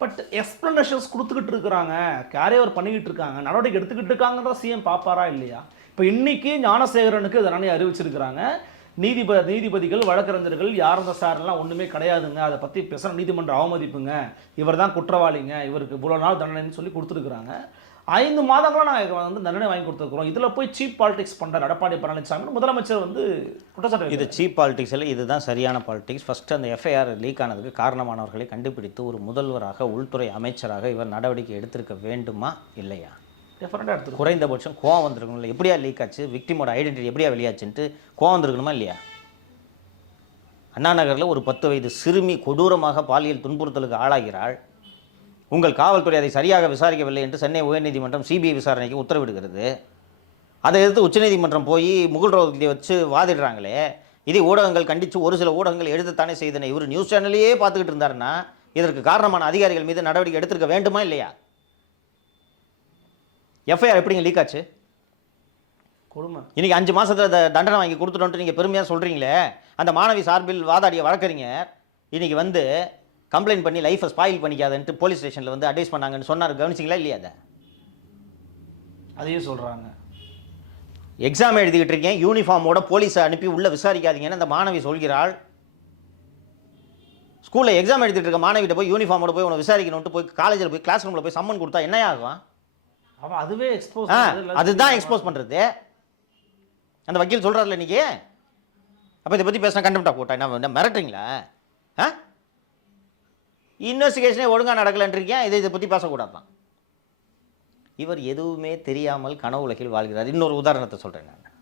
But explanations கொடுத்துக்கிட்டு இருக்கிறாங்க, carry over பண்ணிக்கிட்டு இருக்காங்க, நடவடிக்கை எடுத்துக்கிட்டு இருக்காங்கன்ற சிஎம் பாப்பாரா இல்லையா? இப்போ இன்னைக்கு ஞானசேகரனுக்கு தண்டனை அறிவிச்சிருக்கிறாங்க. நீதிபதிகள் வழக்கறிஞர்கள் யார் அந்த சார்லாம் ஒன்றுமே கிடையாதுங்க, அதை பற்றி பேசுகிற நீதிமன்ற அவமதிப்புங்க, இவர் தான் குற்றவாளிங்க, இவருக்கு இவ்வளோ நாள் தண்டனைன்னு சொல்லி கொடுத்துருக்குறாங்க. 5 மாதங்களாக நாங்கள் வந்து தண்டனை வாங்கி கொடுத்துருக்குறோம். இதில் போய் சீப் பாலிடிக்ஸ் பண்ணுற எடப்பாடி பழனிசாமி முதலமைச்சர் வந்து குற்றச்சாட்டு. இது சீப் பாலிடிக்ஸ் இல்லை, இதுதான் சரியான பாலிடிக்ஸ். ஃபஸ்ட்டு அந்த எஃப்ஐஆர் லீக் ஆனதுக்கு காரணமானவர்களை கண்டுபிடித்து ஒரு முதல்வராக, உள்துறை அமைச்சராக இவர் நடவடிக்கை எடுத்திருக்க வேண்டுமா இல்லையா? டெஃபரெண்டாக எடுத்துருக்கோம். குறைந்தபட்சம் கோவம் வந்திருக்கணும்ல, எப்படியா லீக் ஆச்சு, விக்டிமோட ஐடென்டிட்டி எப்படியா வெளியாச்சுன்ட்டு கோவம் வந்திருக்கணுமா இல்லையா? அண்ணா நகரில் ஒரு 10 வயது சிறுமி கொடூரமாக பாலியல் துன்புறுத்தலுக்கு ஆளாகிறாள். உங்கள் காவல்துறை அதை சரியாக விசாரிக்கவில்லை என்று சென்னை உயர்நீதிமன்றம் சிபிஐ விசாரணைக்கு உத்தரவிடுகிறது. அதை எதிர்த்து உச்சநீதிமன்றம் போய் முகுல் ரோஹத்கியை வச்சு வாதிடுறாங்களே. இதை ஊடகங்கள் கண்டித்து ஒரு சில ஊடகங்கள் எழுதத்தானே செய்தன. இவர் நியூஸ் சேனல்லையே பார்த்துக்கிட்டு இருந்தாருன்னா இதற்கு காரணமான அதிகாரிகள் மீது நடவடிக்கை எடுத்திருக்க வேண்டுமா இல்லையா? எஃப்ஐஆர் எப்படிங்க லீக் ஆச்சு? கொடுமை. இன்னைக்கு 5 மாசத்துல தண்டனை வாங்கி கொடுத்துட்டோன்ட்டு நீங்கள் பெருமையாக சொல்கிறீங்களே. அந்த மாணவி சார்பில் வாதாடிய வழக்கறிஞர் இன்னைக்கு வந்து கம்ப்ளைண்ட் பண்ணி லைஃப்பை ஸ்பாயில் பண்ணிக்காதுன்ட்டு போலீஸ் ஸ்டேஷனில் வந்து அட்வைஸ் பண்ணாங்கன்னு சொன்னார். கவனிச்சிங்களா இல்லையா? அதையும் சொல்கிறாங்க. எக்ஸாம் எழுதிக்கிட்டு இருக்கேன், யூனிஃபார்மோட போலீஸை அனுப்பி உள்ளே விசாரிக்காதீங்கன்னு அந்த மாணவி சொல்கிறாள். ஸ்கூலில் எக்ஸாம் எழுதிட்டு இருக்க மாணவிட்ட போய் யூனிஃபார்மோட போய் உன்னை விசாரிக்கணும்ட்டு போய் காலேஜில் போய் கிளாஸ் ரூமில் போய் சம்மன் கொடுத்தா என்ன ஆகும்? அவன் அதுவே எக்ஸ்போஸ். அதுதான் எக்ஸ்போஸ் பண்ணுறது. அந்த வக்கீல் சொல்கிறார்ல இன்னைக்கு. அப்போ இதை பற்றி பேசினா கண்டெம்ட்டாக போட்டா என்ன மிரட்டுறீங்களா? இன்வெஸ்டிகேஷனே ஒழுங்காக நடக்கலன்றிருக்கேன், இதை பற்றி பேசக்கூடாது தான். இவர் எதுவுமே தெரியாமல் கனவு உலகில் வாழ்கிறார். இன்னொரு உதாரணத்தை சொல்கிறேன் நான்.